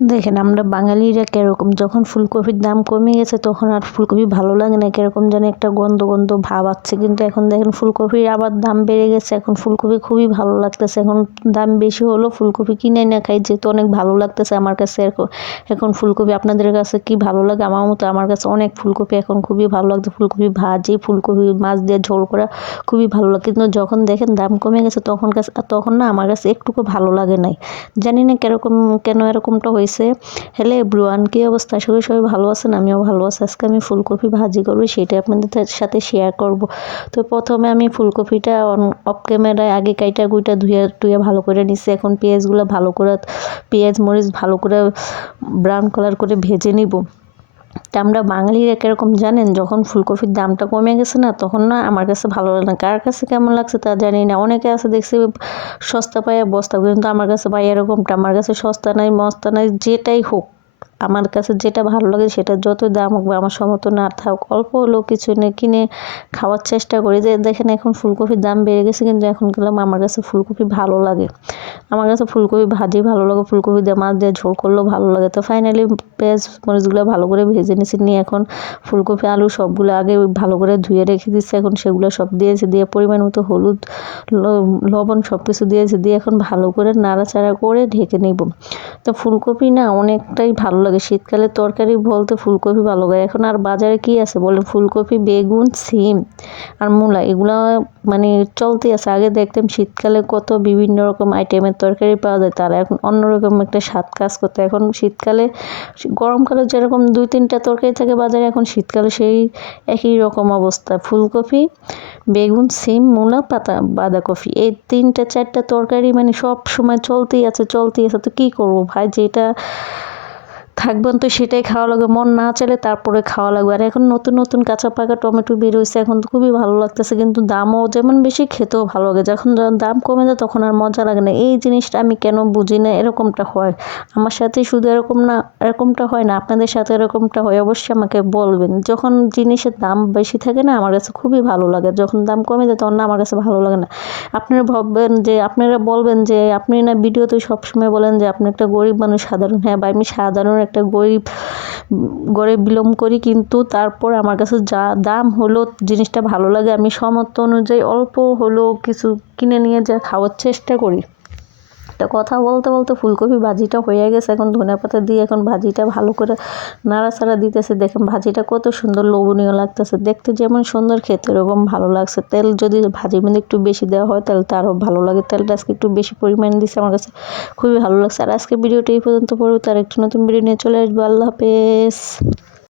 দেখেন আমরা বাঙালিরা কিরকম, যখন ফুলকপির দাম কমে গেছে তখন আর ফুলকপি ভালো লাগে না, কিরকম জানি একটা গন্ধ গন্ধ ভাব আসছে। কিন্তু এখন দেখেন ফুলকপির আবার দাম বেড়ে গেছে, এখন ফুলকপি খুবই ভালো লাগতেছে। এখন দাম বেশি হলো ফুলকপি কিনে না খাই, যেহেতু অনেক ভালো লাগতেছে আমার কাছে। এখন ফুলকপি আপনাদের কাছে কি ভালো লাগে? আমার মতো আমার কাছে অনেক ফুলকপি এখন খুবই ভালো লাগছে। ফুলকপি ভাজি, ফুলকপি মাছ দিয়ে ঝোল করা খুবই ভালো লাগে। কিন্তু যখন দেখেন দাম কমে গেছে তখন না আমার কাছে একটুকু ভালো লাগে নাই। জানি না কেন এরকমটা হয়েছে। হ্যালো এভরিওয়ান, কী অবস্থা? আশা করি সবাই ভালো আছেন, আমিও ভালো আছি। আজকে আমি ফুলকপি ভাজি করবো, সেটাই আপনাদের সাথে শেয়ার করব। তো প্রথমে আমি ফুলকপিটা অফ ক্যামেরায় আগে কাইটা গুইটা ধুয়ে ভালো করে নিচ্ছি। এখন পেঁয়াজগুলো ভালো করে, পেঁয়াজ মরিচ ভালো করে ব্রাউন কালার করে ভেজে নিব। তা আমরা বাঙালিরা কীরকম জানেন, যখন ফুলকপির দামটা কমে গেছে না তখন না আমার কাছে ভালো লাগে না। কার কাছে কেমন লাগছে তা জানি না। অনেকে আছে দেখছি সস্তা পায় বস্তা, কিন্তু আমার কাছে ভাই এরকমটা, আমার কাছে সস্তা নাই মস্তা নাই, যেটাই হোক আমার কাছে যেটা ভালো লাগে সেটা যত দাম হোক বা আমার সমর্থ না থাক, অল্প হলেও কিছু নিয়ে কিনে খাওয়ার চেষ্টা করি। যে দেখেন এখন ফুলকপির দাম বেড়ে গেছে, কিন্তু এখন গেলাম আমার কাছে ফুলকপি ভালো লাগে। আমার কাছে ফুলকপি ভাজি ভালো লাগে, ফুলকপি দিয়ে মাছ দিয়ে ঝোল করলেও ভালো লাগে। তো ফাইনালি পেঁয়াজ মরিচগুলো ভালো করে ভেজে নিয়েছি, নিয়ে এখন ফুলকপি আলু সবগুলো আগে ভালো করে ধুয়ে রেখে দিচ্ছি। এখন সেগুলো সব দিয়েছি, দিয়ে পরিমাণ মতো হলুদ লবণ সব কিছু দিয়েছি, দিয়ে এখন ভালো করে নাড়াচাড়া করে ঢেকে নেব। তো ফুলকপি না অনেকটাই ভালো লাগে, শীতকালে তরকারি বলতে ফুলকপি ভালো লাগে। এখন আর বাজারে কি আছে বলেন, ফুলকপি বেগুন সিম আর মূলা এগুলো মানে চলতে আছে। আগে দেখতাম শীতকালে কত বিভিন্ন রকম আইটেমের তরকারি পাওয়া যায়, তারা এখন অন্যরকম একটা স্বাদ কাজ করতো। এখন শীতকালে গরমকালে যেরকম 2-3টা তরকারি থাকে বাজারে, এখন শীতকালে সেই একই রকম অবস্থা। ফুলকপি বেগুন সিম মূলা বাঁধাকপি এই 3-4টা তরকারি মানে সব সময় চলতেই আছে। তো কি করবো ভাই, যেটা থাকবেন তো সেটাই খাওয়া লাগবে, মন না চাইলে তারপরে খাওয়া লাগবে। আর এখন নতুন নতুন কাঁচা পাকা টমেটো বের হয়েছে, এখন তো খুবই ভালো লাগতেছে। কিন্তু দামও যেমন বেশি, খেতেও ভালো লাগে। যখন দাম কমে যায় তখন আর মজা লাগে না। এই জিনিসটা আমি কেন বুঝি না, এরকমটা হয় আমার সাথে। শুধু এরকমটা হয় না, আপনাদের সাথে এরকমটা হয়? অবশ্যই আমাকে বলবেন। যখন জিনিসের দাম বেশি থাকে না আমার কাছে খুবই ভালো লাগে, যখন দাম কমে যায় তখন না আমার কাছে ভালো লাগে না। আপনারা বলবেন যে আপনি না ভিডিওতে সবসময় বলেন যে আপনি একটা গরিব মানুষ, সাধারণ। হ্যাঁ ভাই, আমি সাধারণ একটা গরিব ঘরে বিলং করি, কিন্তু তারপর আমার কাছে যা দাম হলো জিনিসটা ভালো লাগে। আমি সামর্থ্য অনুযায়ী অল্প হলেও কিছু কিনে নিয়ে যা খাওয়ার চেষ্টা করি। একটা কথা বলতে বলতে ফুলকপি ভাজিটা হয়ে গেছে। এখন ধনেপাতা দিয়ে এখন ভাজিটা ভালো করে নাড়াচাড়া দিতেছে। দেখেন ভাজিটা কত সুন্দর লোভনীয় লাগতেছে, দেখতে যেমন সুন্দর খেতে এরকম ভালো লাগছে। তেল যদি ভাজির মধ্যে একটু বেশি দেওয়া হয় তাহলে তো আরও ভালো লাগে। তেলটা আজকে একটু বেশি পরিমাণ দিচ্ছে, আমার কাছে খুবই ভালো লাগছে। আর আজকে ভিডিওটা এই পর্যন্ত, পড়বে তার একটু নতুন ভিডিও নিয়ে চলে আসবো। আল্লাহ হাফেজ।